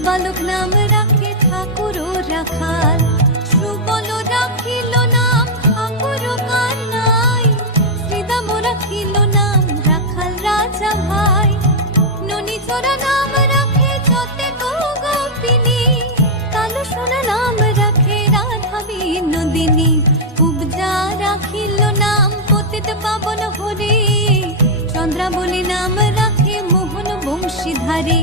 বালক নাম রাখে ঠাকুর ও রাখাল, সুবল রাখিল নাম ঠাকুর কানাই, শ্রীদাম রাখিল নাম রাখাল রাজা ভাই, ননী চোরা নাম রাখে যতে গো গোপিনী, কালো সোনা নাম রাখে রাধা বিনোদিনী, উপজা রাখিল নাম পতিত পাবন হরি, চন্দ্রাবলী নাম রাখে মোহন বংশীধারী।